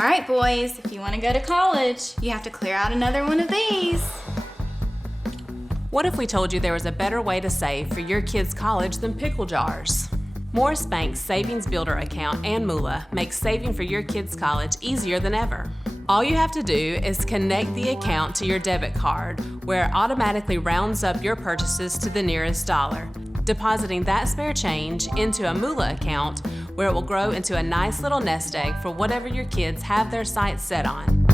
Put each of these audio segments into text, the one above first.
All right, boys, if you want to go to college, you have to clear out another one of these. What if we told you there was a better way to save for your kids' college than pickle jars? Morris Bank's Savings Builder account and moolah makes saving for your kids' college easier than ever. All you have to do is connect the account to your debit card, where it automatically rounds up your purchases to the nearest dollar, depositing that spare change into a moolah account where it will grow into a nice little nest egg for whatever your kids have their sights set on.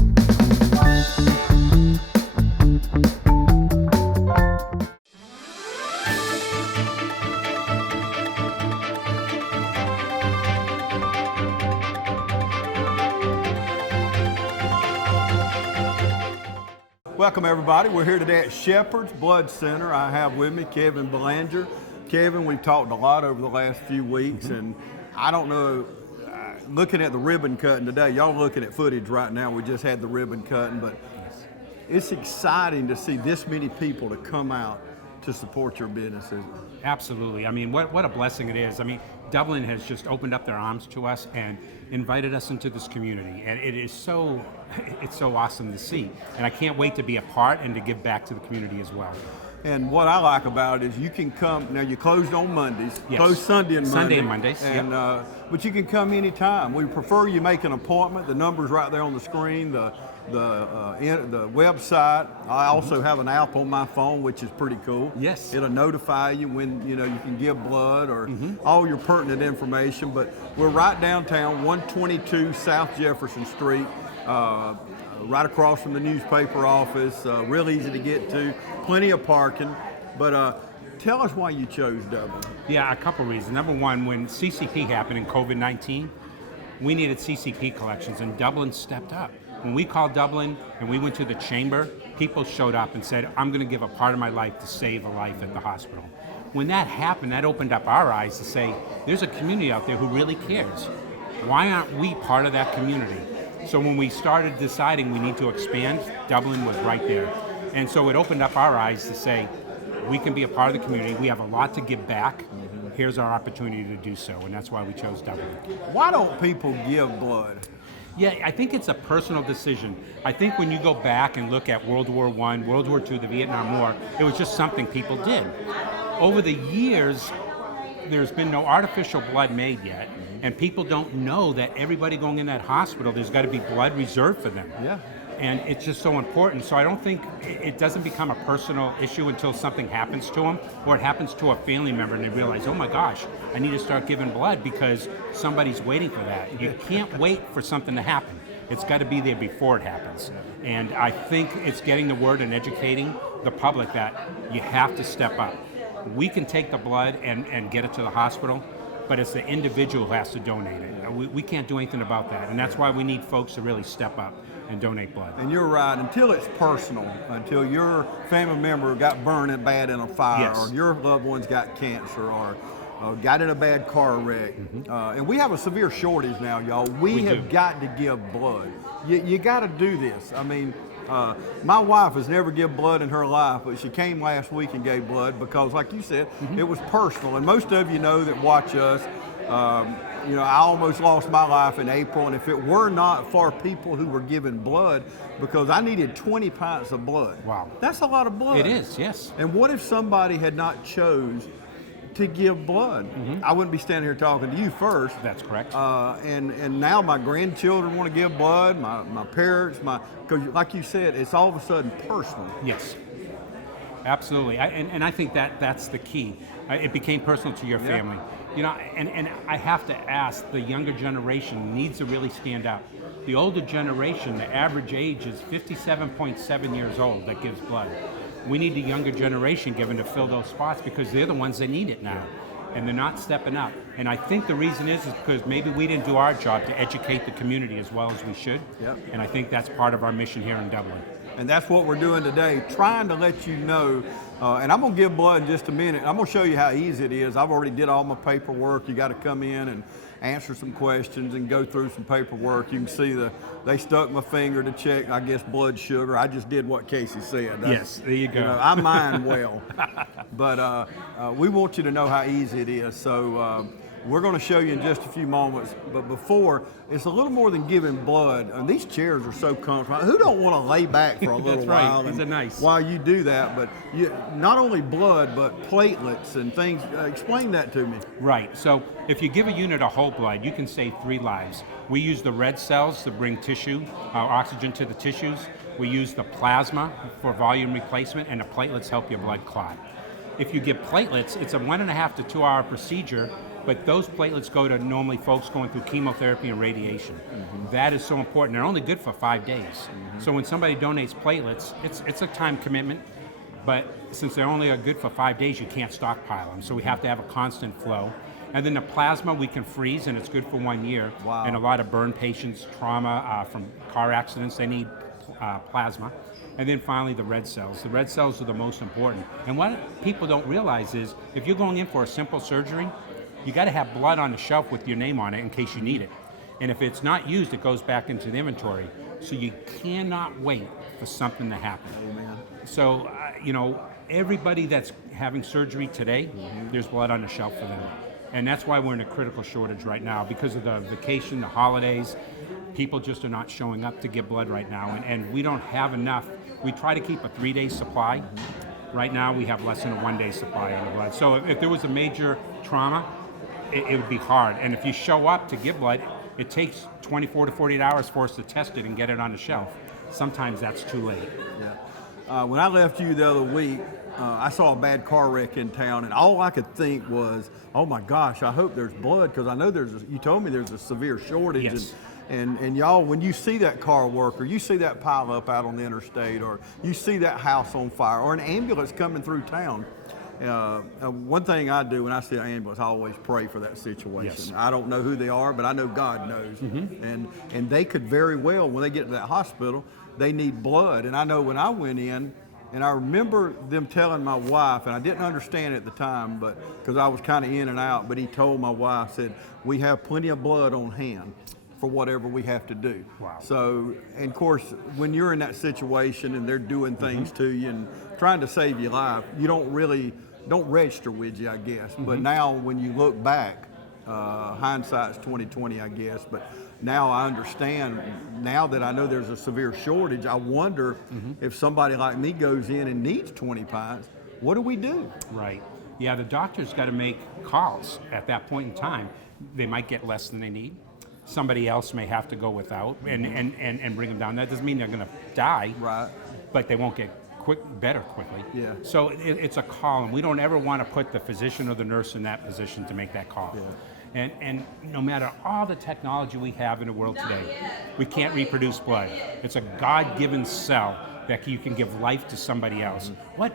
Welcome everybody. We're here today at Shepeard's Blood Center. I have with me Kevin Belanger. Kevin, we've talked a lot over the last few weeks, and I don't know, looking at the ribbon cutting today, y'all looking at footage right now, we just had the ribbon cutting, but it's exciting to see this many people to come out to support your businesses. Absolutely. I mean, what a blessing it is. I mean, Dublin has just opened up their arms to us and invited us into this community, and it's so awesome to see. And I can't wait to be a part and to give back to the community as well. And what I like about it is you can come, now you're closed on Mondays, Yes. closed Sunday and Monday. Sunday and Mondays, and, yep. But you can come anytime. We prefer you make an appointment. The number's right there on the screen, the website. I also have an app on my phone, which is pretty cool. Yes. It'll notify you when you can give blood or all your pertinent information. But we're right downtown, 122 South Jefferson Street, right across from the newspaper office. Real easy to get to, plenty of parking. But tell us why you chose Dublin. Yeah, a couple reasons. Number one, when CCP happened in COVID-19, we needed CCP collections, and Dublin stepped up. When we called Dublin and we went to the chamber, people showed up and said, I'm going to give a part of my life to save a life at the hospital. When that happened, that opened up our eyes to say, there's a community out there who really cares. Why aren't we part of that community? So when we started deciding we need to expand, Dublin was right there. And so it opened up our eyes to say, we can be a part of the community. We have a lot to give back. Here's our opportunity to do so, and that's why we chose Dublin. Why don't people give blood? Yeah, I think it's a personal decision. I think when you go back and look at World War I, World War II, the Vietnam War, it was just something people did. Over the years, there's been no artificial blood made yet, and people don't know that everybody going in that hospital, there's got to be blood reserved for them. Yeah. And it's just so important. So I don't think it doesn't become a personal issue until something happens to them, or it happens to a family member and they realize, oh my gosh, I need to start giving blood because somebody's waiting for that. You can't wait for something to happen. It's got to be there before it happens. And I think it's getting the word and educating the public that you have to step up. We can take the blood and get it to the hospital, but it's the individual who has to donate it. We can't do anything about that. And that's why we need folks to really step up and donate blood. And you're right, until it's personal, until your family member got burned bad in a fire, Yes. or your loved one's got cancer, or got in a bad car wreck. And we have a severe shortage now, y'all. We have got to give blood. You got to do this. I mean, my wife has never given blood in her life, but she came last week and gave blood because, like you said, it was personal. And most of you know that watch us, I almost lost my life in April, and if it were not for people who were giving blood, because I needed 20 pints of blood. Wow. That's a lot of blood. It is, yes. And what if somebody had not chose to give blood? I wouldn't be standing here talking to you first. That's correct. And now my grandchildren want to give blood, my parents, because like you said, it's all of a sudden personal. Yes, absolutely. And I think that's the key. It became personal to your family. And I have to ask, the younger generation needs to really stand up. The older generation, the average age is 57.7 years old that gives blood. We need the younger generation given to fill those spots because they're the ones that need it now. And they're not stepping up. And I think the reason is because maybe we didn't do our job to educate the community as well as we should. Yep. And I think that's part of our mission here in Dublin. And that's what we're doing today, trying to let you know, and I'm going to give blood in just a minute. I'm going to show you how easy it is. I've already did all my paperwork. You got to come in and answer some questions and go through some paperwork. You can see they stuck my finger to check, I guess, blood sugar. I just did what Casey said. Yes, there you go. I mind well. But we want you to know how easy it is. So We're going to show you in just a few moments, but before, it's a little more than giving blood. And these chairs are so comfortable. Who don't want to lay back for a little That's right. while? These are nice. While you do that, but not only blood, but platelets and things. Explain that to me. Right. So if you give a unit of whole blood, you can save 3 lives. We use the red cells to bring tissue, oxygen to the tissues. We use the plasma for volume replacement, and the platelets help your blood clot. If you give platelets, it's a 1.5 to 2 hour procedure, but those platelets go to normally folks going through chemotherapy and radiation. That is so important. They're only good for 5 days. So when somebody donates platelets, it's a time commitment, but since they're only good for 5 days, you can't stockpile them. So we have to have a constant flow. And then the plasma we can freeze, and it's good for 1 year. Wow. And a lot of burn patients, trauma from car accidents, they need plasma. And then finally the red cells. The red cells are the most important. And what people don't realize is if you're going in for a simple surgery, you got to have blood on the shelf with your name on it in case you need it. And if it's not used, it goes back into the inventory. So you cannot wait for something to happen. Amen. So, everybody that's having surgery today, there's blood on the shelf for them. And that's why we're in a critical shortage right now because of the vacation, the holidays. People just are not showing up to give blood right now, and we don't have enough. We try to keep a 3-day supply. Right now, we have less than a 1-day supply of the blood. So if there was a major trauma, it would be hard. And if you show up to give blood, it takes 24 to 48 hours for us to test it and get it on the shelf. Sometimes that's too late. Yeah. When I left you the other week, I saw a bad car wreck in town, and all I could think was, oh my gosh, I hope there's blood, because I know you told me there's a severe shortage. Yes. And y'all, when you see that car work, or you see that pile up out on the interstate, or you see that house on fire, or an ambulance coming through town, one thing I do when I see an ambulance, I always pray for that situation. Yes. I don't know who they are, but I know God knows. And they could very well, when they get to that hospital, they need blood. And I know when I went in, and I remember them telling my wife, and I didn't understand it at the time, but because I was kind of in and out, but he told my wife, said, we have plenty of blood on hand for whatever we have to do. Wow. So, and of course, when you're in that situation and they're doing things to you and trying to save your life, you don't register with you, I guess. But now when you look back, hindsight's 20/20, I guess, but now I understand, now that I know there's a severe shortage, I wonder if somebody like me goes in and needs 20 pints, what do we do? Right. Yeah, the doctor's got to make calls at that point in time. They might get less than they need. Somebody else may have to go without and bring them down. That doesn't mean they're going to die, Right. but they won't get better quickly. Yeah. So it's a call, and we don't ever want to put the physician or the nurse in that position to make that call. Yeah. And no matter all the technology we have in the world today, we can't reproduce blood. It's a God-given cell that you can give life to somebody else. What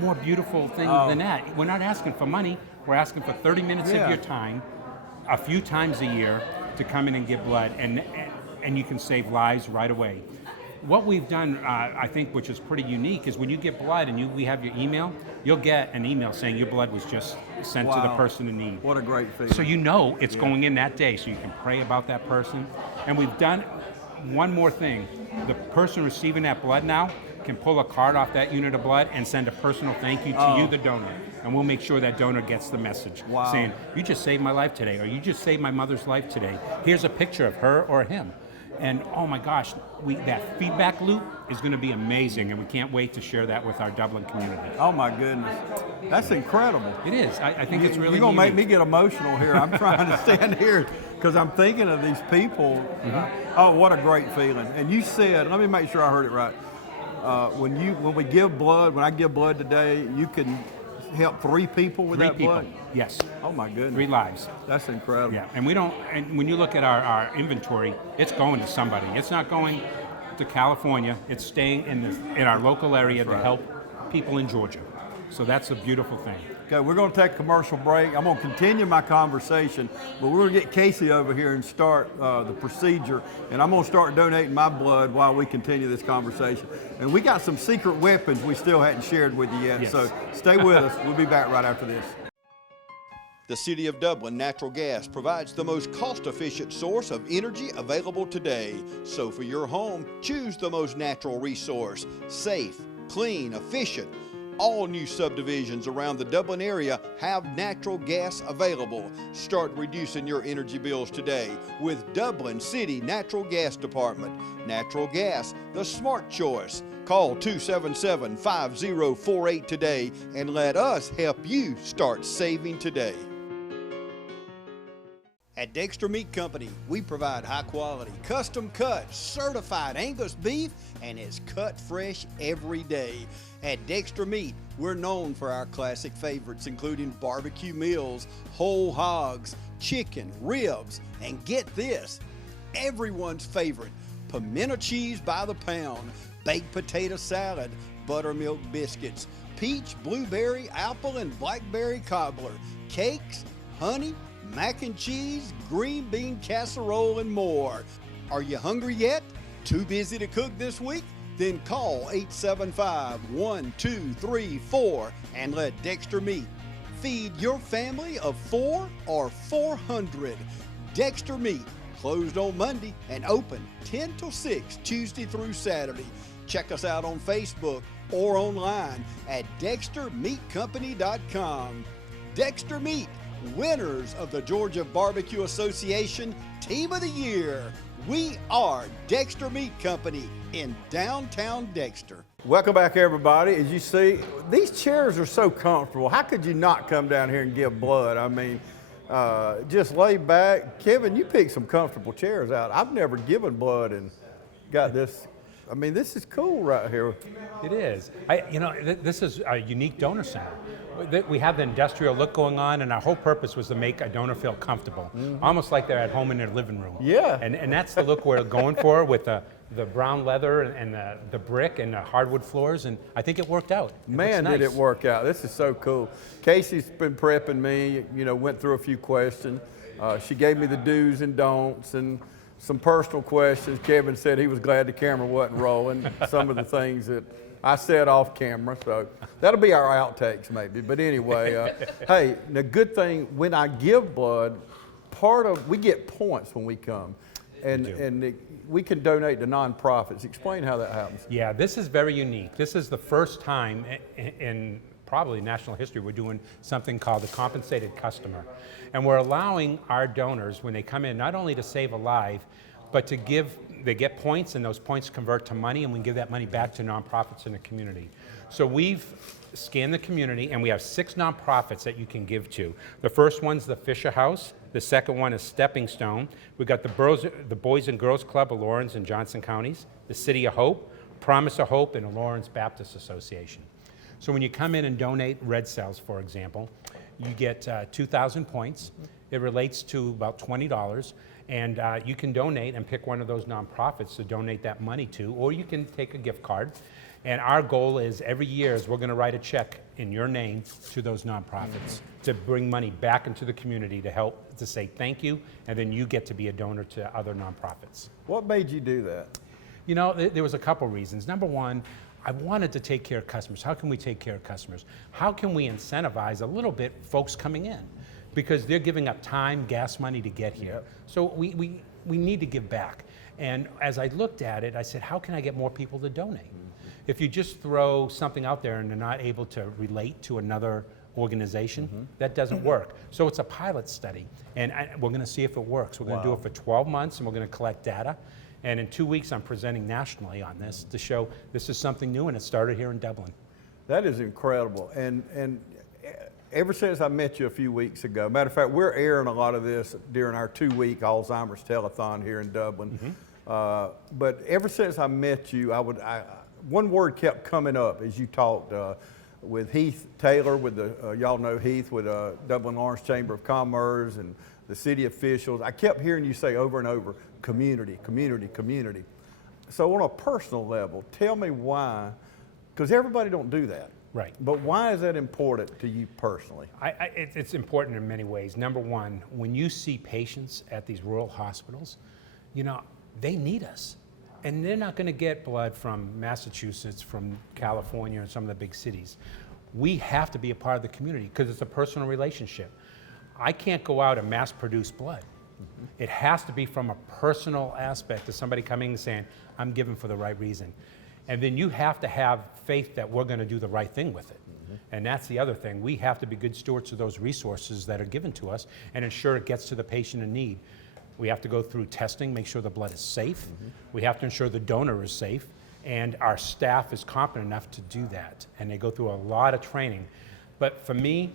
more beautiful thing than that? We're not asking for money. We're asking for 30 minutes of your time, a few times a year, to come in and give blood, and you can save lives right away. What we've done, I think, which is pretty unique, is when you get blood and we have your email, you'll get an email saying your blood was just sent to the person in need. What a great feeling. So you know it's going in that day, so you can pray about that person. And we've done one more thing. The person receiving that blood now can pull a card off that unit of blood and send a personal thank you to you, the donor. And we'll make sure that donor gets the message saying, you just saved my life today, or you just saved my mother's life today. Here's a picture of her or him. And oh my gosh, that feedback loop is going to be amazing, and we can't wait to share that with our Dublin community. Oh my goodness, that's incredible. It is. I think it's really. You're gonna make unique. me get emotional here. I'm trying to stand here because I'm thinking of these people. Oh, what a great feeling! And you said, let me make sure I heard it right. When we give blood, when I give blood today, you can help 3 people with that blood? Yes. Oh my goodness. 3 lives. That's incredible. Yeah, and when you look at our inventory, it's going to somebody. It's not going to California. It's staying in our local area to help people in Georgia. So that's a beautiful thing. Okay, we're going to take a commercial break. I'm going to continue my conversation, but we're going to get Casey over here and start the procedure, and I'm going to start donating my blood while we continue this conversation. And we got some secret weapons we still hadn't shared with you yet, so stay with us. We'll be back right after this. The City of Dublin Natural Gas provides the most cost-efficient source of energy available today. So for your home, choose the most natural resource, safe, clean, efficient. All new subdivisions around the Dublin area have natural gas available. Start reducing your energy bills today with Dublin City Natural Gas Department. Natural gas, the smart choice. Call 277-5048 today and let us help you start saving today. At Dexter Meat Company, we provide high quality, custom cut, certified Angus beef, and it's cut fresh every day. At Dexter Meat, we're known for our classic favorites, including barbecue meals, whole hogs, chicken, ribs, and get this, everyone's favorite, pimento cheese by the pound, baked potato salad, buttermilk biscuits, peach, blueberry, apple, and blackberry cobbler, cakes, honey, mac and cheese, green bean casserole, and more. Are you hungry yet? Too busy to cook this week? Then call 875-1234 and let Dexter Meat feed your family of 4 or 400. Dexter Meat, closed on Monday and open 10 till 6 Tuesday through Saturday. Check us out on Facebook or online at dextermeatcompany.com. Dexter Meat, winners of the Georgia Barbecue Association Team of the Year. We are Dexter Meat Company in downtown Dexter. Welcome back, everybody. As you see, these chairs are so comfortable. How could you not come down here and give blood? I mean, just lay back. Kevin, you picked some comfortable chairs out. I've never given blood and got this. I mean, this is cool right here. It is. This is a unique donor center. We have the industrial look going on, and our whole purpose was to make a donor feel comfortable, almost like they're at home in their living room. Yeah. And that's the look we're going for with the brown leather and the brick and the hardwood floors, and I think it worked out. Man, did it work out. This is so cool. Casey's been prepping me, went through a few questions. She gave me the do's and don'ts and some personal questions. Kevin said he was glad the camera wasn't rolling. Some of the things that I said off camera, so that'll be our outtakes maybe. But anyway, hey, the good thing when I give blood, we get points when we come, and we can donate to nonprofits. Explain how that happens. Yeah, this is very unique. This is the first time in probably national history we're doing something called the compensated customer. And we're allowing our donors, when they come in, not only to save a life, but they get points, and those points convert to money, and we can give that money back to nonprofits in the community. So we've scanned the community, and we have 6 nonprofits that you can give to. The first one's the Fisher House. The second one is Stepping Stone. We've got the Boys and Girls Club of Lawrence and Johnson counties, the City of Hope, Promise of Hope, and the Lawrence Baptist Association. So when you come in and donate red cells, for example, you get 2,000 points. It relates to about $20, and you can donate and pick one of those nonprofits to donate that money to, or you can take a gift card. And our goal is every year is we're going to write a check in your name to those nonprofits to bring money back into the community to help to say thank you, and then you get to be a donor to other nonprofits. What made you do that? There was a couple reasons. Number one, I wanted to take care of customers. How can we take care of customers? How can we incentivize a little bit folks coming in? Because they're giving up time, gas money to get here. Yep. So we need to give back. And as I looked at it, I said, how can I get more people to donate? If you just throw something out there and they're not able to relate to another organization, that doesn't work. So it's a pilot study, and we're going to see if it works. We're going to do it for 12 months, and we're going to collect data. And in 2 weeks, I'm presenting nationally on this to show this is something new, and it started here in Dublin. That is incredible. And ever since I met you a few weeks ago, matter of fact, we're airing a lot of this during our 2-week Alzheimer's telethon here in Dublin. But ever since I met you, one word kept coming up as you talked with Heath Taylor, with y'all know Heath, with Dublin Lawrence Chamber of Commerce and the city officials. I kept hearing you say over and over, community, community, community. So on a personal level, tell me why, because everybody don't do that. Right. But why is that important to you personally? It's important in many ways. Number one, when you see patients at these rural hospitals, they need us. And they're not going to get blood from Massachusetts, from California, and some of the big cities. We have to be a part of the community because it's a personal relationship. I can't go out and mass produce blood. It has to be from a personal aspect of somebody coming and saying, I'm giving for the right reason. And then you have to have faith that we're going to do the right thing with it. And that's the other thing. We have to be good stewards of those resources that are given to us and ensure it gets to the patient in need. We have to go through testing, make sure the blood is safe. We have to ensure the donor is safe, and our staff is competent enough to do that. And they go through a lot of training. But for me,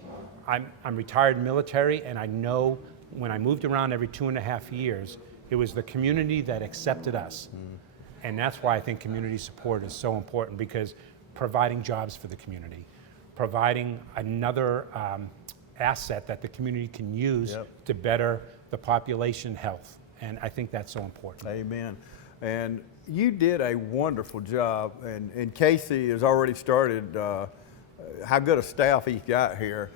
I'm retired military, and I know when I moved around every 2.5 years, it was the community that accepted us. And that's why I think community support is so important, because providing jobs for the community, providing another asset that the community can use to better the population health. And I think that's so important. Amen. And you did a wonderful job, and Casey has already started how good a staff he's got here.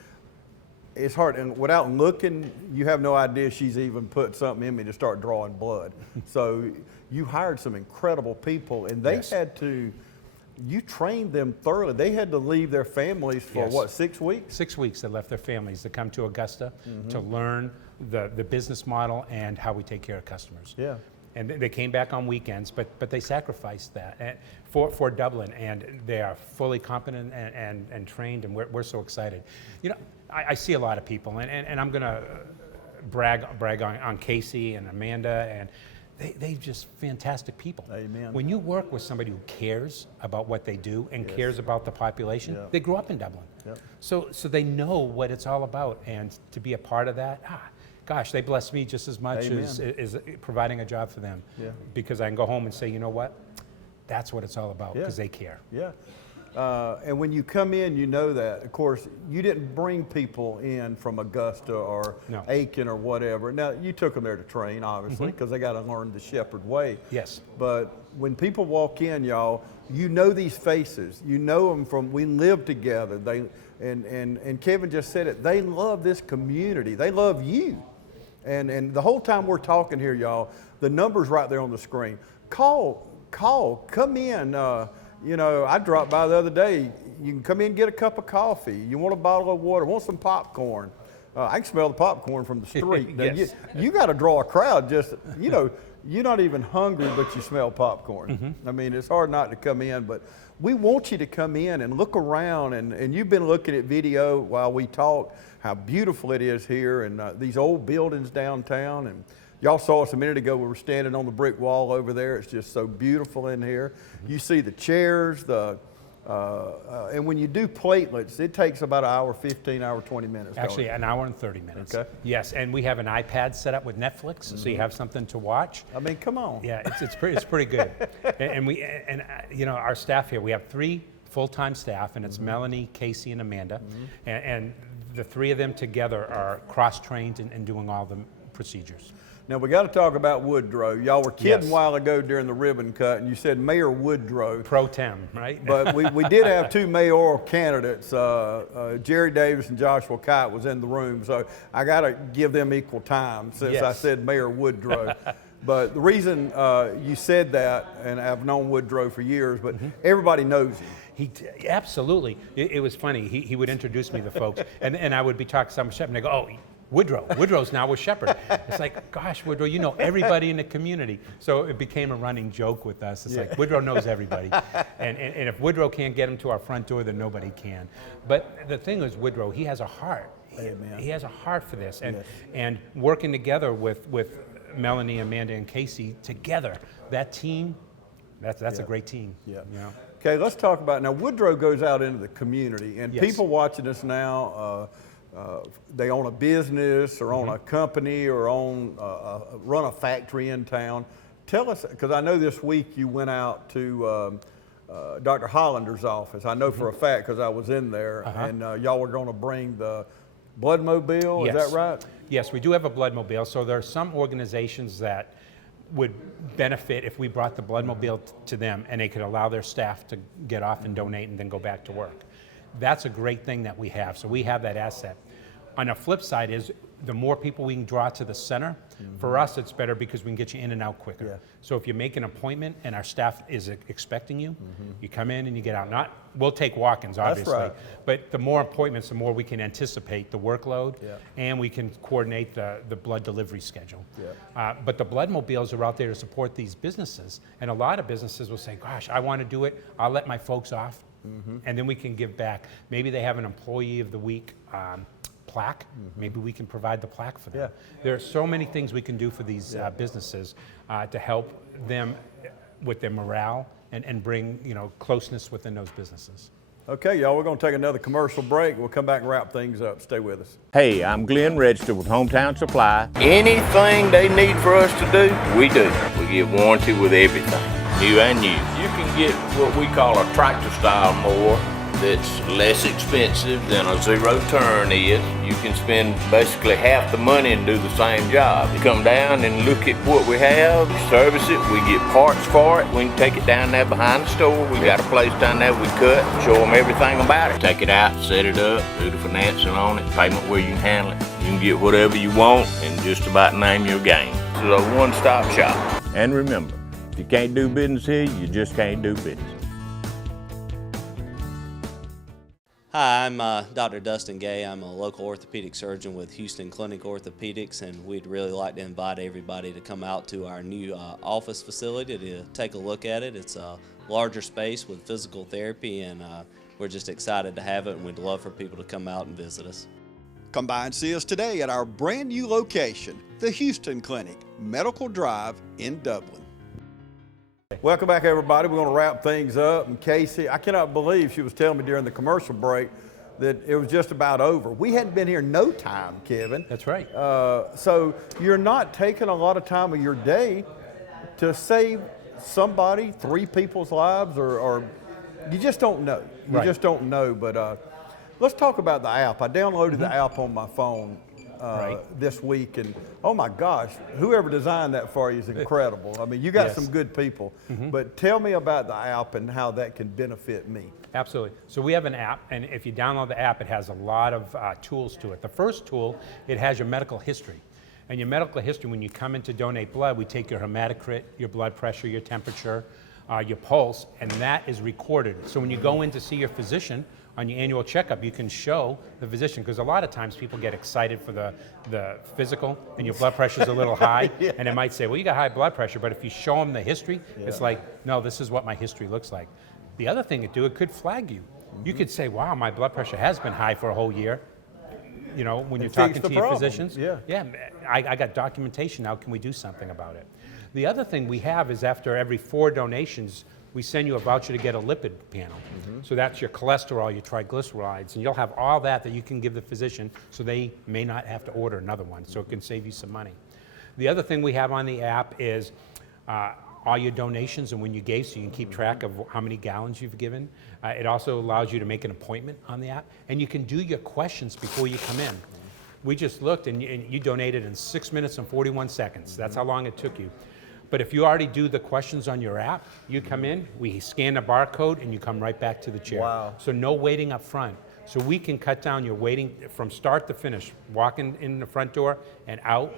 It's hard, and without looking, you have no idea she's even put something in me to start drawing blood. So you hired some incredible people, and they had to, you trained them thoroughly. They had to leave their families for what, 6 weeks? 6 weeks they left their families to come to Augusta to learn the business model and how we take care of customers. Yeah. And they came back on weekends, but they sacrificed that for Dublin, and they are fully competent and trained, and we're so excited. You know, I see a lot of people, and I'm going to brag on Casey and Amanda, and they're just fantastic people. Amen. When you work with somebody who cares about what they do and cares about the population, they grew up in Dublin. So they know what it's all about, and to be a part of that, gosh, they bless me just as much as providing a job for them. Because I can go home and say, you know what? That's what it's all about, because they care. And when you come in, you know that. Of course, you didn't bring people in from Augusta or Aiken or whatever. Now, you took them there to train, obviously, because they got to learn the Shepeard way. Yes. But when people walk in, y'all, you know these faces. You know them from, we live together. And Kevin just said it, they love this community. They love you. And the whole time we're talking here, y'all, the number's right there on the screen. Call, come in. You know, I dropped by the other day. You can come in and get a cup of coffee. You want a bottle of water, want some popcorn. I can smell the popcorn from the street. Now, you got to draw a crowd just, you know, you're not even hungry, but you smell popcorn. I mean, it's hard not to come in, but we want you to come in and look around. And you've been looking at video while we talk, how beautiful it is here, and these old buildings downtown. And y'all saw us a minute ago. We were standing on the brick wall over there. It's just so beautiful in here. You see the chairs, and when you do platelets, it takes about an hour, 15 hour, 20 minutes. Actually, an hour and 30 minutes. Okay. Yes, and we have an iPad set up with Netflix, so you have something to watch. I mean, come on. Yeah, it's pretty good. and you know, our staff here, we have 3 full-time staff, and it's Melanie, Casey, and Amanda, and the 3 of them together are cross-trained and doing all the procedures. Now, we got to talk about Woodrow. Y'all were kidding a while ago during the ribbon cut, and you said Mayor Woodrow. Pro tem, right? But we did have 2 mayoral candidates. Jerry Davis and Joshua Kite was in the room, so I got to give them equal time since I said Mayor Woodrow. But the reason you said that, and I've known Woodrow for years, but everybody knows him. Absolutely. It was funny. He would introduce me to folks, and I would be talking to some Shepeard, and they go, oh, Woodrow's now with Shepeard. It's like, gosh, Woodrow, you know everybody in the community. So it became a running joke with us. It's like, Woodrow knows everybody. And if Woodrow can't get him to our front door, then nobody can. But the thing is, Woodrow, he has a heart. He has a heart for this. And working together with Melanie, Amanda, and Casey together, that team, that's a great team. You know? Okay, let's talk about, now Woodrow goes out into the community, and people watching us now, they own a business or own a company or run a factory in town. Tell us, because I know this week you went out to Dr. Hollander's office. I know for a fact because I was in there, and y'all were going to bring the Bloodmobile, is that right? Yes, we do have a Bloodmobile. So there are some organizations that would benefit if we brought the Bloodmobile to them, and they could allow their staff to get off and donate and then go back to work. That's a great thing that we have. So we have that asset. On the flip side is the more people we can draw to the center, for us it's better because we can get you in and out quicker. So if you make an appointment and our staff is expecting you, you come in and you get out. We'll take walk-ins, obviously, but the more appointments, the more we can anticipate the workload, and we can coordinate the blood delivery schedule. But the Bloodmobiles are out there to support these businesses, and a lot of businesses will say, gosh, I want to do it. I'll let my folks off And then we can give back. Maybe they have an Employee of the Week plaque. Maybe we can provide the plaque for them. There are so many things we can do for these businesses to help them with their morale and bring closeness within those businesses. Okay, y'all, we're going to take another commercial break. We'll come back and wrap things up. Stay with us. Hey, I'm Glenn Register with Hometown Supply. Anything they need for us to do, we do. We get warranty with everything, new and used. You can get what we call a tractor style mower that's less expensive than a zero turn is. You can spend basically half the money and do the same job. You come down and look at what we have, service it, we get parts for it. We can take it down there behind the store. We got a place down there we cut, show them everything about it. Take it out, set it up, do the financing on it, payment where you can handle it. You can get whatever you want and just about name your game. This is a one-stop shop. And remember, if you can't do business here, you just can't do business. Hi, I'm Dr. Dustin Gay. I'm a local orthopedic surgeon with Houston Clinic Orthopedics, and we'd really like to invite everybody to come out to our new office facility to take a look at it. It's a larger space with physical therapy, and we're just excited to have it, and we'd love for people to come out and visit us. Come by and see us today at our brand new location, the Houston Clinic, Medical Drive in Dublin. Welcome back, everybody. We're going to wrap things up. And Casey, I cannot believe she was telling me during the commercial break that it was just about over. We hadn't been here no time, Kevin. That's right. So you're not taking a lot of time of your day to save somebody, 3 people's lives, or you just don't know. You just don't know. But let's talk about the app. I downloaded the app on my phone this week, and oh my gosh, whoever designed that for you is incredible. I mean, you got some good people, but tell me about the app and how that can benefit me. Absolutely. So we have an app, and if you download the app, it has a lot of tools to it. The first tool, it has your medical history. And your medical history, when you come in to donate blood, we take your hematocrit, your blood pressure, your temperature, your pulse, and that is recorded. So when you go in to see your physician on your annual checkup, you can show the physician, because a lot of times people get excited for the physical and your blood pressure is a little high, and it might say, well, you got high blood pressure, but if you show them the history, it's like, no, this is what my history looks like. The other thing it could flag you. You could say, wow, my blood pressure has been high for a whole year. You know, when you're talking to your physicians, I got documentation now, can we do something about it? The other thing we have is after every 4 donations, we send you a voucher to get a lipid panel. So that's your cholesterol, your triglycerides, and you'll have all that you can give the physician so they may not have to order another one, so it can save you some money. The other thing we have on the app is all your donations and when you gave, so you can keep track of how many gallons you've given. It also allows you to make an appointment on the app, and you can do your questions before you come in. We just looked, and you donated in 6 minutes and 41 seconds. That's how long it took you. But if you already do the questions on your app, you come in, we scan the barcode, and you come right back to the chair. Wow. So no waiting up front. So we can cut down your waiting from start to finish. Walking in the front door and out,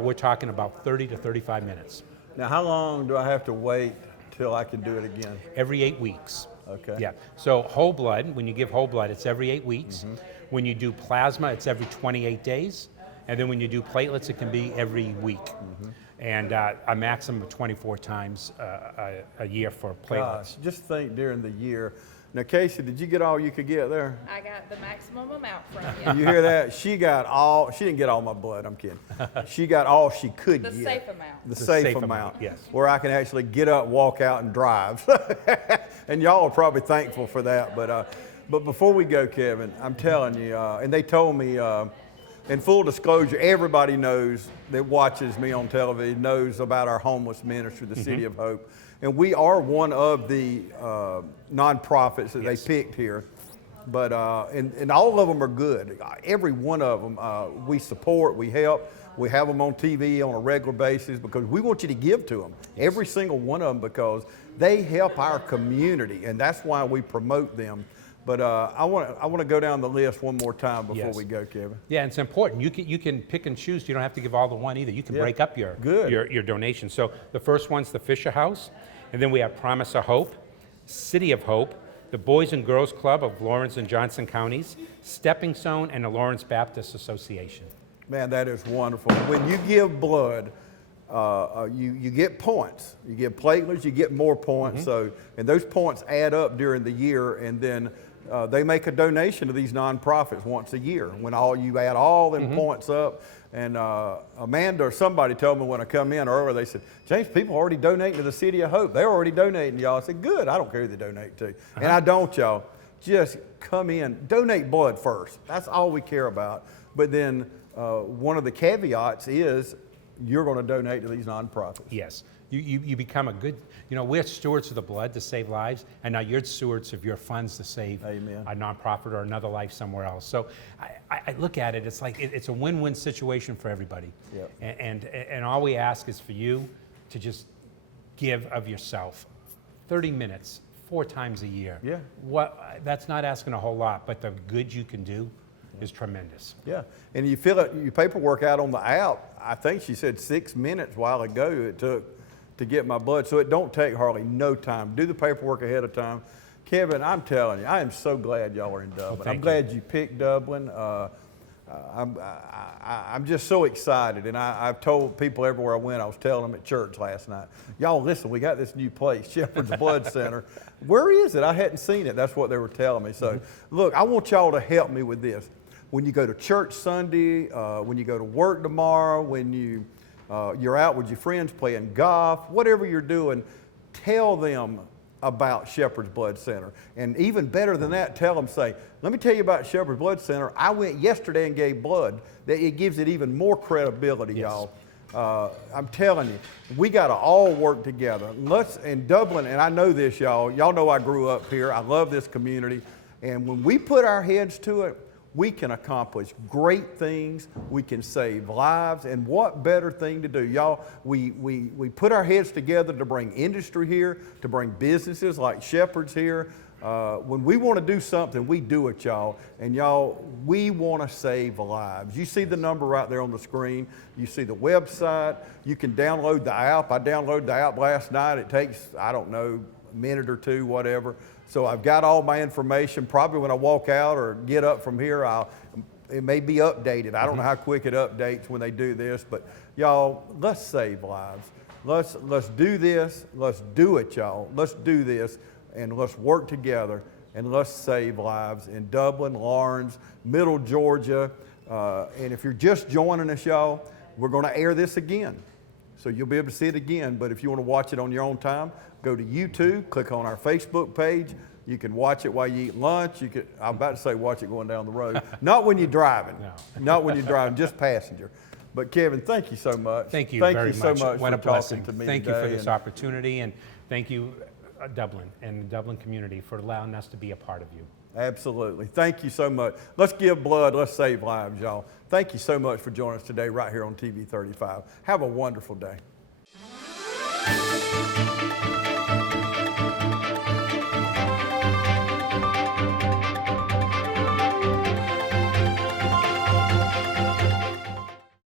we're talking about 30 to 35 minutes. Now, how long do I have to wait till I can do it again? Every 8 weeks. Okay. Yeah. So whole blood, when you give whole blood, it's every 8 weeks. When you do plasma, it's every 28 days. And then when you do platelets, it can be every week. And a maximum of 24 times a year for platelets. Gosh, just think during the year. Now, Casey, did you get all you could get there? I got the maximum amount from You hear that? She didn't get all my blood, I'm kidding. She got all she could The get. safe amount. The safe amount, yes. Where I can actually get up, walk out, and drive. And y'all are probably thankful for that. But before we go, Kevin, I'm telling you, and they told me, in full disclosure, everybody knows that watches me on television, knows about our homeless ministry, the City of Hope. And we are one of the nonprofits that they picked here. But and all of them are good. Every one of them we support, we help. We have them on TV on a regular basis because we want you to give to them. Every single one of them, because they help our community, and that's why we promote them. But I want to go down the list one more time before we go, Kevin. Yeah, and it's important. You can pick and choose. You don't have to give all the one either. You can break up your donation. So the first one's the Fisher House, and then we have Promise of Hope, City of Hope, the Boys and Girls Club of Lawrence and Johnson Counties, Stepping Stone, and the Lawrence Baptist Association. Man, that is wonderful. When you give blood, you get points. You get platelets, you get more points. So, and those points add up during the year, and then they make a donation to these nonprofits once a year. When you add all them points up, and Amanda or somebody told me when I come in earlier, they said, James, people are already donating to the City of Hope. They're already donating, y'all. I said, good. I don't care who they donate to, and I don't, y'all. Just come in, donate blood first. That's all we care about. But then one of the caveats is you're going to donate to these nonprofits. Yes. You become a good, we're stewards of the blood to save lives, and now you're stewards of your funds to save Amen. a nonprofit or another life somewhere else. So I look at it, it's like it's a win-win situation for everybody. Yep. And all we ask is for you to just give of yourself 30 minutes, 4 times a year. Yeah. That's not asking a whole lot, but the good you can do is tremendous. Yeah, and you fill your paperwork out on the app. I think she said 6 minutes a while ago it took to get my blood, so it don't take hardly no time. Do the paperwork ahead of time. Kevin, I'm telling you, I am so glad y'all are in Dublin. Well, I'm glad you picked Dublin. I'm just so excited, and I've told people everywhere I went. I was telling them at church last night, y'all listen, we got this new place, Shepeard's Blood Center. Where is it? I hadn't seen it. That's what they were telling me. So look, I want y'all to help me with this. When you go to church Sunday, when you go to work tomorrow, when you're out with your friends playing golf, whatever you're doing, tell them about Shepeard's Blood Center. And even better than that, tell them, say, let me tell you about Shepeard's Blood Center. I went yesterday and gave blood. That it gives it even more credibility, Yes. y'all. I'm telling you, we got to all work together. Let's, in Dublin, and I know this, y'all know I grew up here. I love this community. And when we put our heads to it, we can accomplish great things. We can save lives. And what better thing to do? Y'all, we put our heads together to bring industry here, to bring businesses like Shepeard's here. When we want to do something, we do it, y'all. And y'all, we want to save lives. You see the number right there on the screen. You see the website. You can download the app. I downloaded the app last night. It takes, I don't know, a minute or two, whatever. So I've got all my information. Probably when I walk out or get up from here, it may be updated. I don't know how quick it updates when they do this, but y'all, let's save lives. Let's do this. Let's do it, y'all. Let's do this, and let's work together, and let's save lives in Dublin, Lawrence, Middle Georgia. And if you're just joining us, y'all, we're going to air this again. So you'll be able to see it again, but if you want to watch it on your own time, go to YouTube, click on our Facebook page. You can watch it while you eat lunch. I'm about to say watch it going down the road. Not when you're driving. No. Not when you're driving, just passenger. But Kevin, thank you so much. Thank you very much. So much what for a blessing. talking to me Thank today. you for this opportunity, and thank you, Dublin and the Dublin community, for allowing us to be a part of you. Absolutely. Thank you so much. Let's give blood. Let's save lives, y'all. Thank you so much for joining us today right here on TV 35. Have a wonderful day.